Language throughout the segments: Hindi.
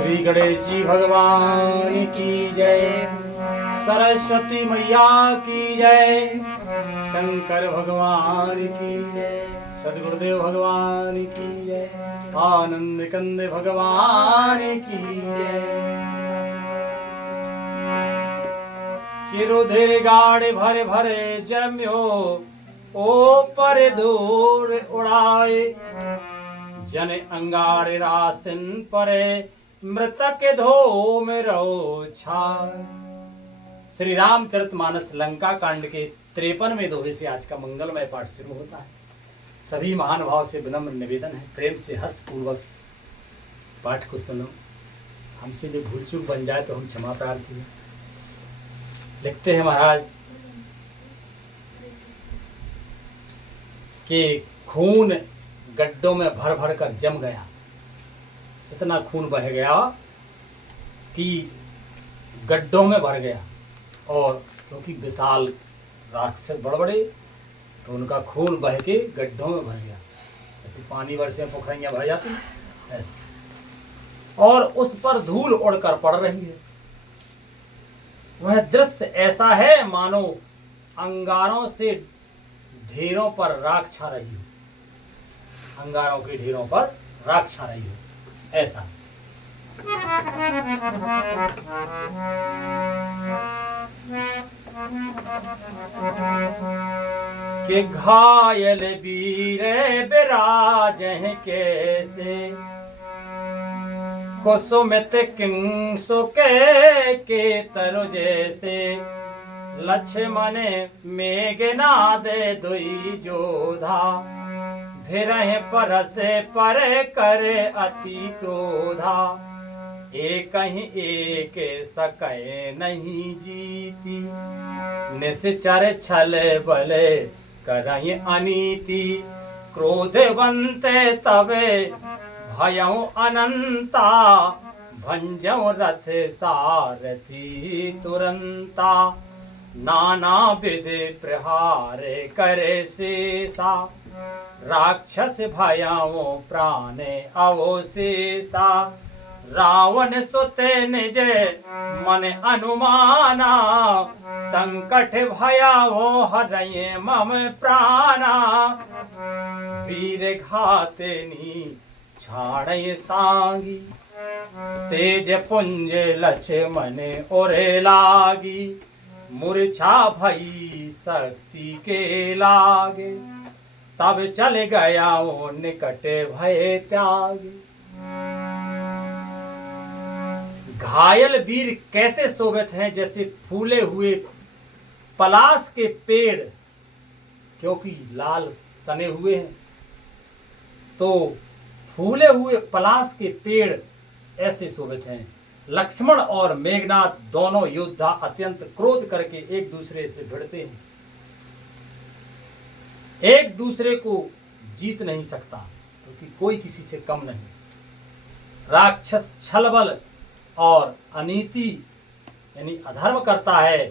श्री गणेश जी भगवान की जय, सरस्वती मैया की जय, शंकर भगवान की जय, सदगुरुदेव भगवान की जय, आनंद कंद भगवान की जय। कि रुधिर गाढ़ भरे भरे जम्यो ओ पर दूर उड़ाए, जन अंगार रासन परे मृतक धूम रो छाए। श्री रामचरितमानस लंका कांड के 53वें दोहे से आज का मंगलमय पाठ शुरू होता है। सभी महान भाव से विनम्र निवेदन है, प्रेम से हर्ष पूर्वक पाठ को सुनो। हमसे जो भूल चूक बन जाए तो हम क्षमा प्रार्थी हैं। लिखते हैं महाराज कि खून गड्ढों में भर भर कर जम गया, इतना खून बह गया कि गड्ढों में भर गया। और क्योंकि विशाल राक्षस बड़े बड़े, तो उनका खून बह के गड्ढों में भर गया, जैसे पानी वर्षे में पोखरियां भर जाती ऐसे। और उस पर धूल उड़कर पड़ रही है। वह दृश्य ऐसा है मानो अंगारों से ढेरों पर राख छा रही हो, अंगारों के ढेरों पर राख छा रही हो, ऐसा। कि घायल वीर बिराज हैं कैसे, कुसुमित किंसु के तरु जैसे, लक्ष्मण मेघनाद दुई जोधा, भिरह परस पर कर अति क्रोधा, एक ही एक सकै नहीं जीती, निश्चर छल बल करहि अनीति, क्रोधवंत तबे भयउ अनंता, भंजउ रथ सारथी तुरंता, नाना विधि प्रहार करे शेषा, राक्षस भयाओ प्राण अवशेषा, रावण सुते निज मन अनुमाना, संकट भयाओ हरये मम प्राणा, वीर घातनी छाड़े सांगी, तेज पुंज लक्ष्मण ओरे लागी, मूर्छा भई शक्ति के लागे, तब चल गया वो निकट भय त्यागे। घायल वीर कैसे शोभित हैं, जैसे फूले हुए पलाश के पेड़, क्योंकि लाल सने हुए हैं, तो फूले हुए पलाश के पेड़ ऐसे शोभित हैं। लक्ष्मण और मेघनाद दोनों योद्धा अत्यंत क्रोध करके एक दूसरे से भिड़ते हैं, एक दूसरे को जीत नहीं सकता, क्योंकि कोई किसी से कम नहीं। राक्षस छलबल और अनीति यानी अधर्म करता है,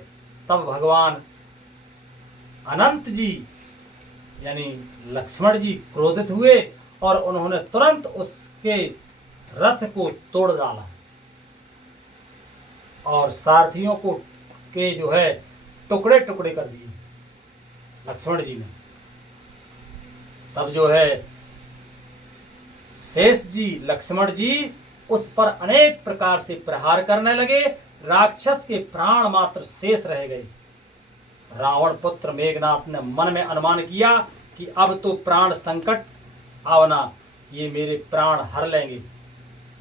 तब भगवान अनंत जी यानी लक्ष्मण जी क्रोधित हुए और उन्होंने तुरंत उसके रथ को तोड़ डाला और सारथियों को के जो है टुकड़े टुकड़े कर दिए लक्ष्मण जी ने। तब जो है शेष जी लक्ष्मण जी उस पर अनेक प्रकार से प्रहार करने लगे। राक्षस के प्राण मात्र शेष रह गए। रावण पुत्र मेघनाथ ने मन में अनुमान किया कि अब तो प्राण संकट आवना, ये मेरे प्राण हर लेंगे।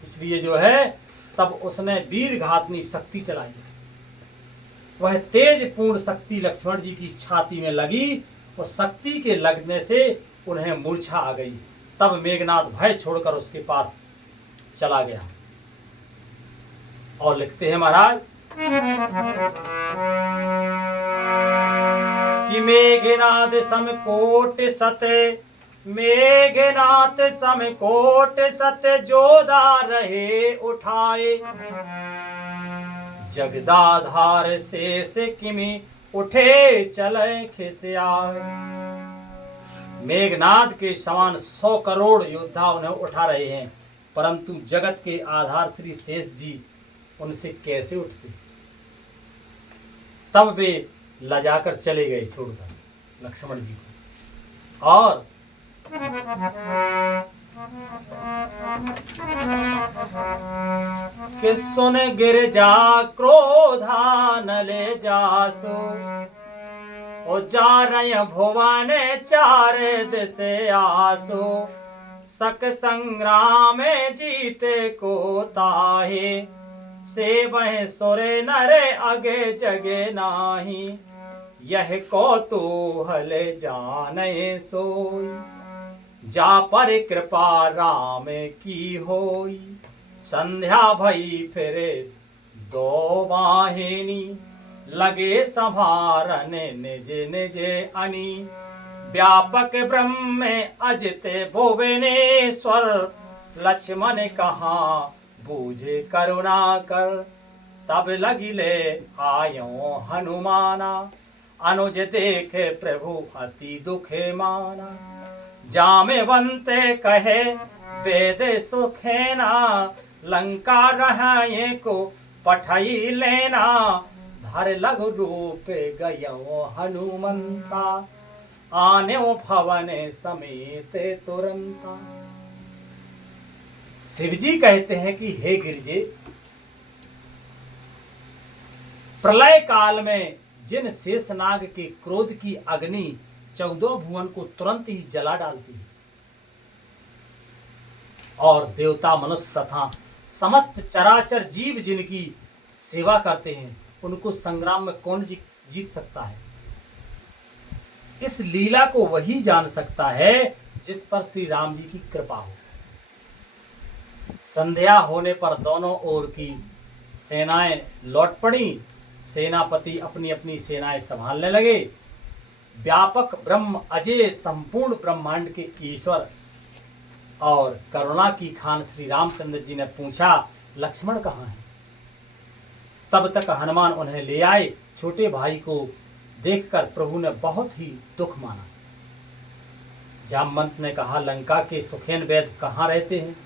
इसलिए जो है तब उसने वीर घातनी शक्ति चलाई। वह तेज पूर्ण शक्ति लक्ष्मण जी की छाती में लगी और शक्ति के लगने से उन्हें मूर्छा आ गई। तब मेघनाथ भय छोड़कर उसके पास चला गया। और लिखते हैं महाराज कि मेघनाथ समकोट सते, मेघनाथ समकोट सते, जोधा रहे उठाए, जगदाधार शेष किमि उठे चले खिसियाए। मेघनाद के समान 100 करोड़ योद्धा उन्हें उठा रहे हैं, परंतु जगत के आधार श्री शेष जी उनसे कैसे उठते। तब वे लजाकर चले गए छोड़कर लक्ष्मण जी को। और कि सुन गिर जा क्रोधा न ले जासो, ओ जा रहे भुवन चार दिसे आसो, सक संग्राम जीते को ताहे, से वह सुरे नरे अगे जगे नाही, यह कौतूहल जाने सोई, जा पर कृपा राम की होई, संध्या भई फिरे दो वाहिनी, लगे संभारने निज निज अनी, व्यापक ब्रह्म अजिते भुवनेश्वर, लक्ष्मण कहाँ बूझे करुणा कर, तब लगिले आयो हनुमाना, अनुज देख प्रभु अति दुखे माना, जामे बनते कहे वेद सुखेना, लंका रहाये को पठई लेना, धर लघु रूप गयो हनुमंता, आने भवन समेत तुरंता। शिवजी कहते हैं कि हे गिरजे, प्रलय काल में जिन शेषनाग के क्रोध की अग्नि 14 भुवन को तुरंत ही जला डालती है, और देवता मनुष्य तथा समस्त चराचर जीव जिनकी सेवा करते हैं, उनको संग्राम में कौन जीत सकता है। इस लीला को वही जान सकता है जिस पर श्री राम जी की कृपा हो। संध्या होने पर दोनों ओर की सेनाएं लौट पड़ी, सेनापति अपनी अपनी सेनाएं संभालने लगे। व्यापक ब्रह्म अजय संपूर्ण ब्रह्मांड के ईश्वर और करुणा की खान श्री रामचंद्र जी ने पूछा, लक्ष्मण कहाँ है। तब तक हनुमान उन्हें ले आए। छोटे भाई को देखकर प्रभु ने बहुत ही दुख माना। जामवंत ने कहा, लंका के सुखेन वैद कहाँ रहते हैं।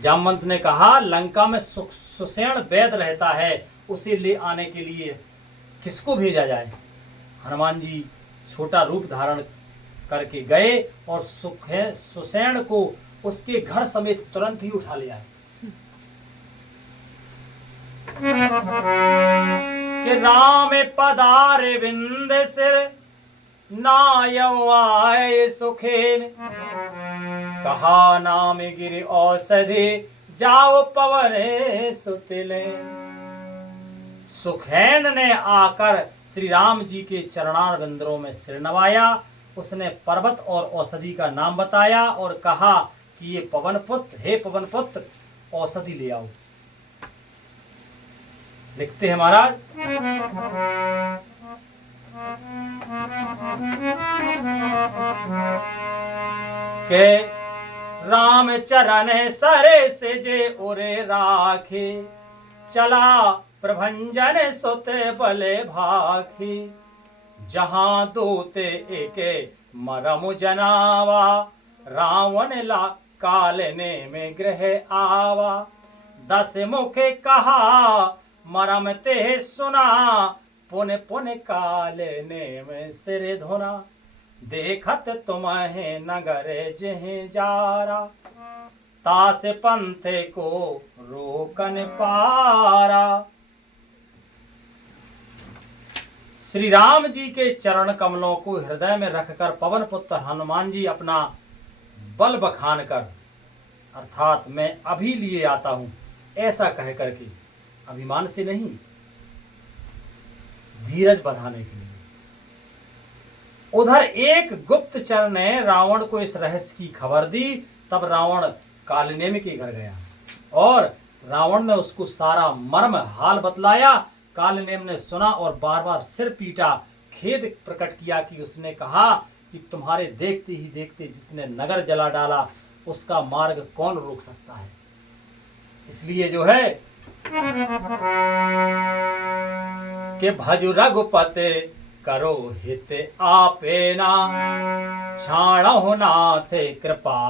जामवंत ने कहा, लंका में सुसेन वैद रहता है, उसे ले आने के लिए किसको भेजा जाए। हनुमान जी छोटा रूप धारण करके गए और सुसेन को उसके घर समेत तुरंत ही उठा ले आए। कि राम पधारे विंद सिर, नायौ आए सुखेन, कहा नाम गिरि औषधि, जाओ पवन सुतिले। सुखेन ने आकर श्री राम जी के चरणारविंदों में सिर नवाया। उसने पर्वत और औषधि का नाम बताया और कहा कि ये पवन पुत्र, हे पवन पुत्र, औषधि ले आओ। लिखते हैं महाराज, के राम चरण सरे से जे उरे राखे, चला प्रभंजन सुते बले भाखी, जहां दूते एके मरमु जनावा, रावण ला कालने में ग्रह आवा। 10 मुखे कहा मरम ते सुना, पुन पुन कालने में सिर धुना, देखत तुम्हें नगर जह जारा, तास पंथे को रोकन पारा। श्री राम जी के चरण कमलों को हृदय में रखकर पवन पुत्र हनुमान जी अपना बल बखान कर, अर्थात मैं अभी लिए आता हूं, ऐसा कह करके, अभिमान से नहीं, धीरज बधाने के लिए। उधर एक गुप्तचर ने रावण को इस रहस्य की खबर दी। तब रावण कालनेमि के घर गया और रावण ने उसको सारा मर्म हाल बतलाया। कालनेम ने सुना और बार बार सिर पीटा, खेद प्रकट किया कि उसने कहा कि तुम्हारे देखते ही देखते जिसने नगर जला डाला, उसका मार्ग कौन रोक सकता है। इसलिए जो है कि भजु रघुपते करो हित आपे ना, छाणो नाथ कृपा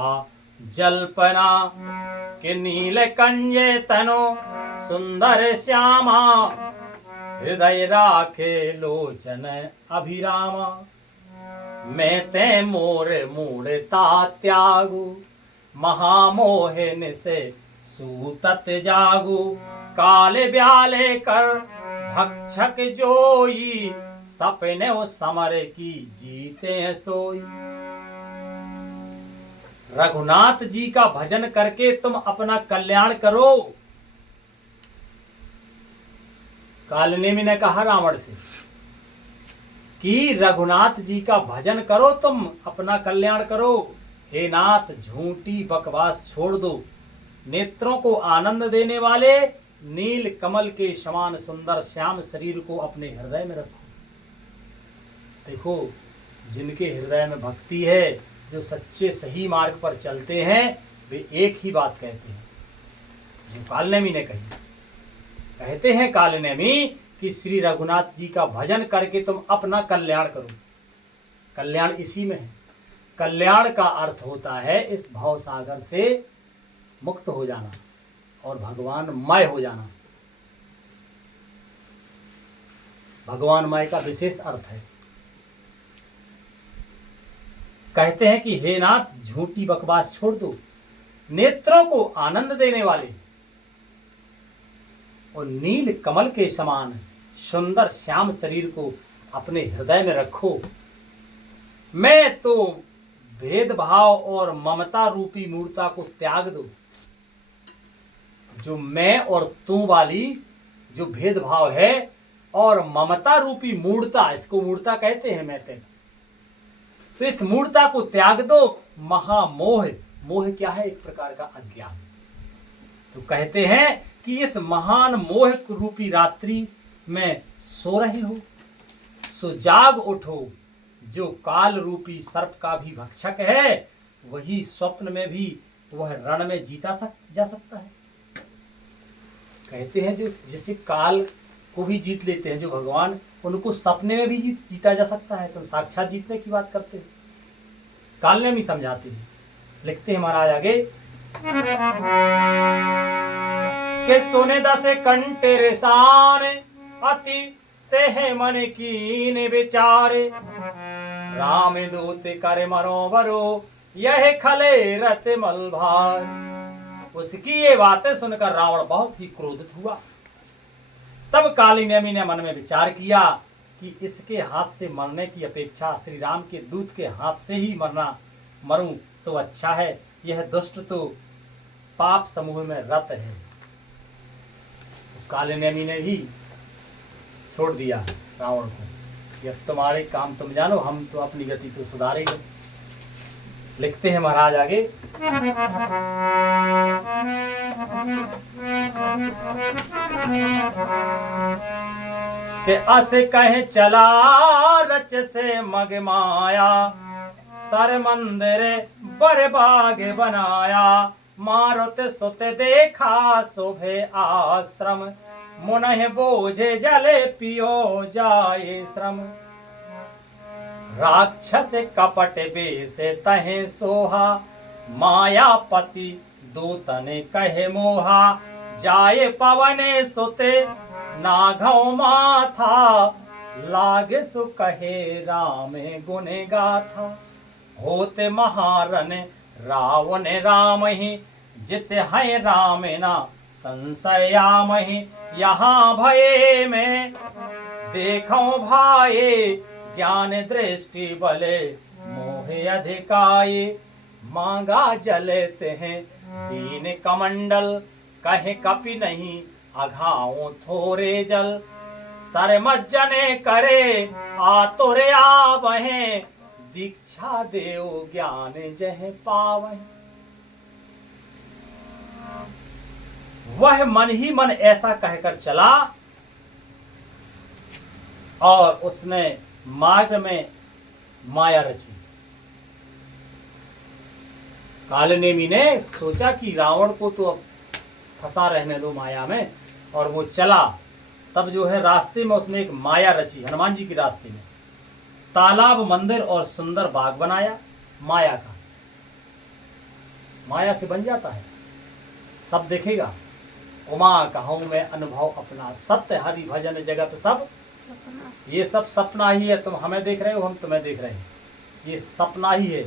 जल्पना के नील कंजे तनो सुंदर श्यामा हृदय राखे लोचन अभिरामा मैं ते मोर मूढ़ता त्यागु महामोहन से सूतत जागु काले ब्याले कर भक्षक जोई सपने समर की जीते सोई। रघुनाथ जी का भजन करके तुम अपना कल्याण करो। कालनेमी ने कहा रावण से कि रघुनाथ जी का भजन करो, तुम अपना कल्याण करो। हे नाथ, झूठी बकवास छोड़ दो। नेत्रों को आनंद देने वाले नील कमल के समान सुंदर श्याम शरीर को अपने हृदय में रखो। देखो, जिनके हृदय में भक्ति है, जो सच्चे सही मार्ग पर चलते हैं, वे एक ही बात कहते हैं जो कालनेमी ने कही। कहते हैं कालनेमी कि श्री रघुनाथ जी का भजन करके तुम अपना कल्याण करो। कल्याण इसी में है। कल्याण का अर्थ होता है इस भव सागर से मुक्त हो जाना और भगवानमय हो जाना। भगवानमय का विशेष अर्थ है। कहते हैं कि हे नाथ, झूठी बकवास छोड़ दो। नेत्रों को आनंद देने वाले और नील कमल के समान सुंदर श्याम शरीर को अपने हृदय में रखो। मैं तो भेदभाव और ममता रूपी मूर्ता को त्याग दो। जो मैं और तू वाली जो भेदभाव है और ममता रूपी मूर्ता, इसको मूर्ता कहते हैं मैते, तो इस मूर्ता को त्याग दो। महामोह, मोह क्या है? एक प्रकार का अज्ञान। तो कहते हैं कि इस महान मोह रूपी रात्रि में सो रहे हो, सो जाग उठो। जो काल रूपी सर्प का भी भक्षक है, वही स्वप्न में भी वह रण में जीता जा सकता है। कहते हैं जो जैसे काल को भी जीत लेते हैं जो भगवान, उनको सपने में भी जीता जा सकता है। तो साक्षात जीतने की बात करते हैं। कालनेमी समझाते हैं। लिखते हैं महाराज आगे के सोने दसे कंटे रेसान अति तेह मन कीन विचारे राम दूत करे मरो बरो यह खले रत मलभार। उसकी ये बातें सुनकर रावण बहुत ही क्रोधित हुआ। तब कालनेमी ने मन में विचार किया कि इसके हाथ से मरने की अपेक्षा श्री राम के दूत के हाथ से ही मरूं तो अच्छा है। यह दुष्ट तो पाप समूह में रत है। तो कालनेमी ने भी छोड़ दिया रावण को। अब तुम्हारे काम तुम जानो, हम तो अपनी गति तो सुधारेंगे। लिखते हैं महाराज आगे कि अस कहे चला रच से मग माया सर मंदिर बर बाग बनाया मारुत सुत देखा शोभे आश्रम मुनह बोझे जले पियो जाए श्रम। राक्षस कपट बेसे तहे सोहा मायापति दूतन कहे मोहा जाए पवने सुते नाघौ माथा लागे सु कहे राम गुने गाथा। होते महारन रावण राम ही जित है राम ना संशयाम ही। यहाँ भये में देखो भाई ज्ञान दृष्टि बले मोहे अधिकाये। मांगा जलते हैं दीन कमंडल कहे कपि नहीं अघाओ थोरे जल। सर मज्जने करे आतुरे आवहे दीक्षा देव ज्ञान जह पावहे। वह मन ही मन ऐसा कहकर चला और उसने मार्ग में माया रची। कालनेमी ने सोचा कि रावण को तो अब फंसा रहने दो माया में, और वो चला। तब जो है रास्ते में उसने एक माया रची, हनुमान जी के रास्ते में तालाब मंदिर और सुंदर बाग बनाया माया का। माया से बन जाता है, सब देखेगा। उमा कहूँ मैं अनुभव अपना, सत्य हरि भजन जगत सब सपना। ये सब सपना ही है। तुम हमें देख रहे हो, हम तुम्हें देख रहे हैं, ये सपना ही है।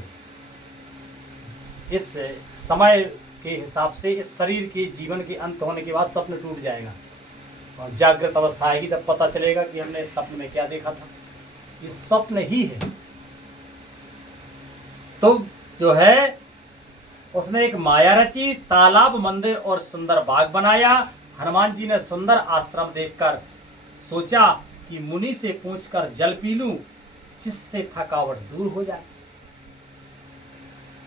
इस समय के हिसाब से इस शरीर के जीवन के अंत होने के बाद स्वप्न टूट जाएगा और जागृत अवस्था आएगी, तब पता चलेगा कि हमने इस स्वप्न में क्या देखा था। ये स्वप्न ही है। तो जो है उसने एक माया रची, तालाब, मंदिर और सुंदर बाग बनाया। हनुमान जी ने सुंदर आश्रम देखकर सोचा कि मुनि से पूछकर जल पी लूं, जिससे थकावट दूर हो जाए।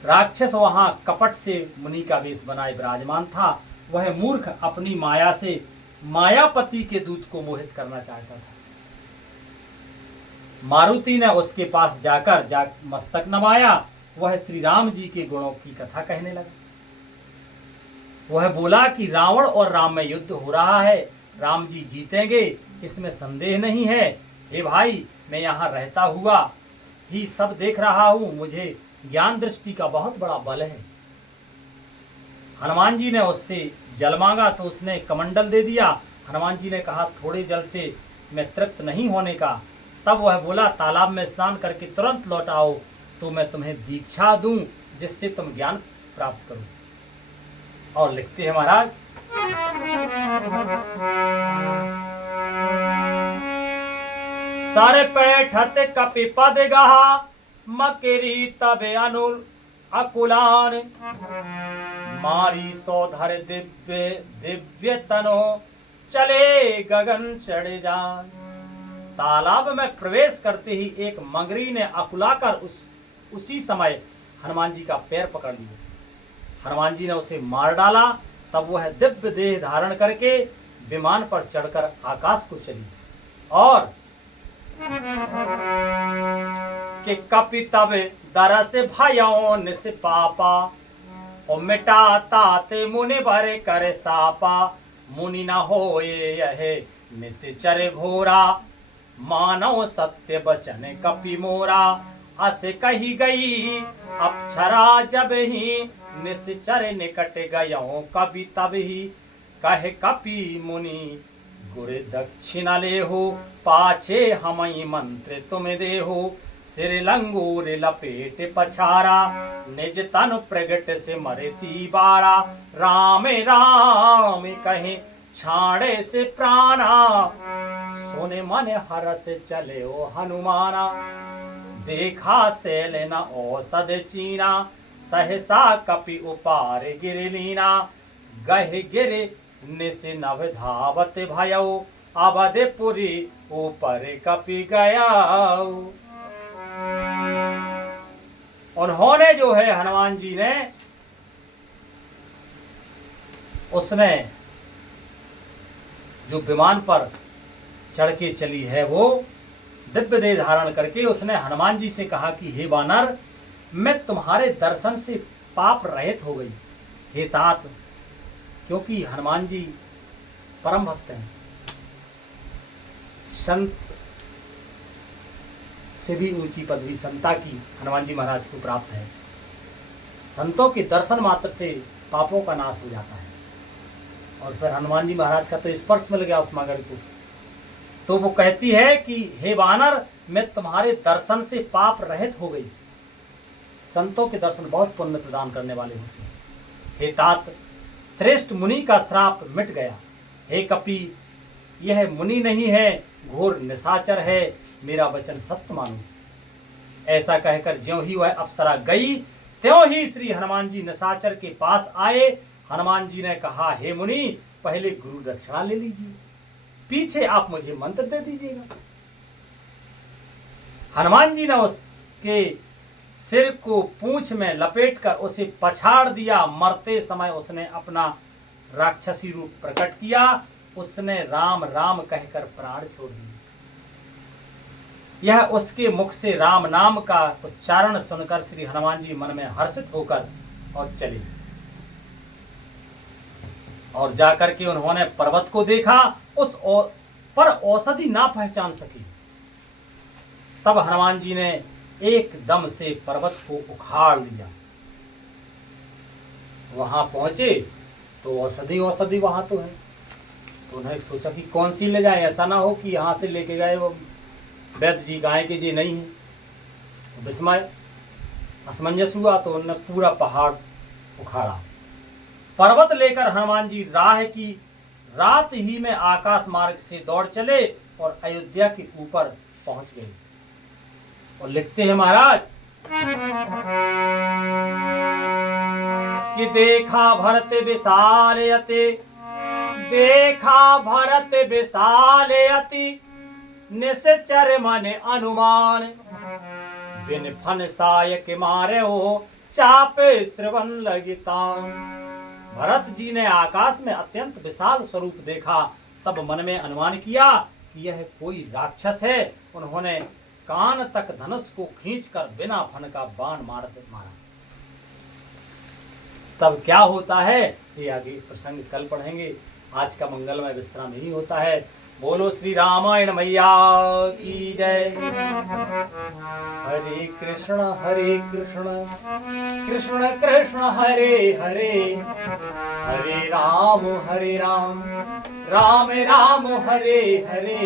राक्षस वहां कपट से मुनि का वेश बनाए विराजमान था। वह मूर्ख अपनी माया से मायापति के दूत को मोहित करना चाहता था। मारुति ने उसके पास जाकर मस्तक नवाया। वह श्री राम जी के गुणों की कथा कहने लगा। वह बोला कि रावण और राम में युद्ध हो रहा है, राम जी जीतेंगे, इसमें संदेह नहीं है। हे भाई, मैं यहाँ रहता हुआ ही सब देख रहा हूँ, मुझे ज्ञान दृष्टि का बहुत बड़ा बल है। हनुमान जी ने उससे जल मांगा तो उसने कमंडल दे दिया। हनुमान जी ने कहा, थोड़े जल से मैं तृप्त नहीं होने का। तब वह बोला, तालाब में स्नान करके तुरंत लौट आओ तो मैं तुम्हें दीक्षा दूं, जिससे तुम ज्ञान प्राप्त करो। और लिखते हैं महाराज, सारे पैठत कपि पद गहा, मकेरी तबे अनुल अकुलान, मारी सौधर दिव्य दिव्य तनो, चले गगन चढ़े जान। तालाब में प्रवेश करते ही एक मगरी ने अकुलाकर उसी समय हनुमान जी का पैर पकड़ लिया। हनुमान जी ने उसे मार डाला। तब वह दिव्य देह धारण करके विमान पर चढ़कर आकाश को चली और कि कपि तब दरस भयो निस पापा, और मिटा ताते मुनि भरे करे सापा, मुनि न होए यह निश्चर घोरा, मानव सत्य बचन कपि मोरा, अस कही गई अप्सरा जब ही, निश्चर निकट गयो कवि तब ही, कहे कपि मुनि गुर दक्षिणा लेहु, पाछे हमई मंत्र तुम देहु, सिर लंगूर लपेट पछारा, निज तन प्रगट से मरती बारा, राम राम कहे छाड़े से प्राणा, सोने मन हरस चले ओ हनुमाना, देखा सेल न औषध चीना, सहसा कपि उपार गिर लीना, गह गिर निस नभ धावत भयो, अवधपुरी ऊपर कपि गया। उन्होंने जो है हनुमान जी ने उसने जो विमान पर चढ़ के चली है वो दिव्य देह धारण करके उसने हनुमान जी से कहा कि हे वानर, मैं तुम्हारे दर्शन से पाप रहित हो गई। हे तात, क्योंकि हनुमान जी परम भक्त हैं, संत से भी ऊंची पदवी संता की हनुमान जी महाराज को प्राप्त है। संतों के दर्शन मात्र से पापों का नाश हो जाता है। और फिर हनुमान जी महाराज का तो स्पर्श मिल गया उस मगर को, तो वो कहती है कि हे वानर, मैं तुम्हारे दर्शन से पाप रहित हो गई। संतों के दर्शन बहुत पुण्य प्रदान करने वाले होते हैं। हे तात, श्रेष्ठ मुनि का श्राप मिट गया। हे कपि, यह मुनि नहीं है, घोर निशाचर है, मेरा वचन सत्य मानो। ऐसा कहकर ज्यों ही वह अप्सरा गई त्यों ही श्री हनुमान जी निशाचर के पास आए। हनुमान जी ने कहा, हे मुनि, पहले गुरु दक्षिणा ले लीजिए, पीछे आप मुझे मंत्र दे दीजिएगा। हनुमान जी ने उसके सिर को पूंछ में लपेटकर उसे पछाड़ दिया। मरते समय उसने अपना राक्षसी रूप प्रकट किया। उसने राम राम कहकर प्राण छोड़ दिए। यह उसके मुख से राम नाम का उच्चारण सुनकर श्री हनुमान जी मन में हर्षित होकर और चले और जाकर के उन्होंने पर्वत को देखा, उस पर औषधि ना पहचान सकी। तब हनुमान जी ने एकदम से पर्वत को उखाड़ लिया वहाँ पहुँचे तो औषधि औषधि वहाँ तो है। तो उन्होंने सोचा कि कौन सी ले जाए, ऐसा ना हो कि यहाँ से लेके गए वो वैद्य जी गाय के जी नहीं है। तो विस्मय असमंजस हुआ तो उन्होंने पूरा पहाड़ उखाड़ा। पर्वत लेकर हनुमान जी राह की रात ही में आकाश मार्ग से दौड़ चले और अयोध्या के ऊपर पहुंच गए। और लिखते हैं महाराज कि देखा भरत विशाल अति, देखा भरत विशाल अति, निश्चर मन अनुमान, बिन फन सायक मारे हो चापे श्रवण लगिता। भरत जी ने आकाश में अत्यंत विशाल स्वरूप देखा, तब मन में अनुमान किया कि यह कोई राक्षस है। उन्होंने कान तक धनुष को खींचकर बिना फन का बाण मारा। तब क्या होता है ये आगे प्रसंग कल पढ़ेंगे। आज का मंगलमय विश्राम यही होता है। बोलो श्री रामायण मैया की जय। हरे कृष्ण कृष्ण कृष्ण हरे हरे, हरे राम राम राम हरे हरे,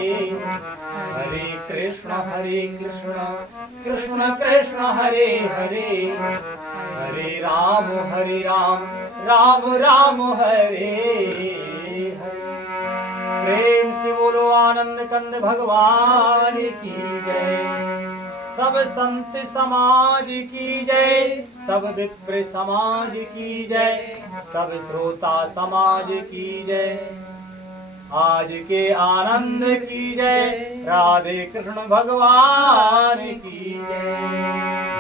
हरे कृष्ण कृष्ण कृष्ण हरे हरे, हरे राम राम राम हरे हरे। प्रेम से बोलो आनंद कंद भगवान की जय। सब संत समाज की जय, सब विप्र समाज की जय, सब श्रोता समाज की जय। आज के आनंद की जय, राधे कृष्ण भगवान की जय।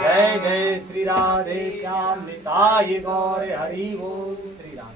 जय जय श्री राधे श्याम निताय गौर हरि बोल। श्री राम।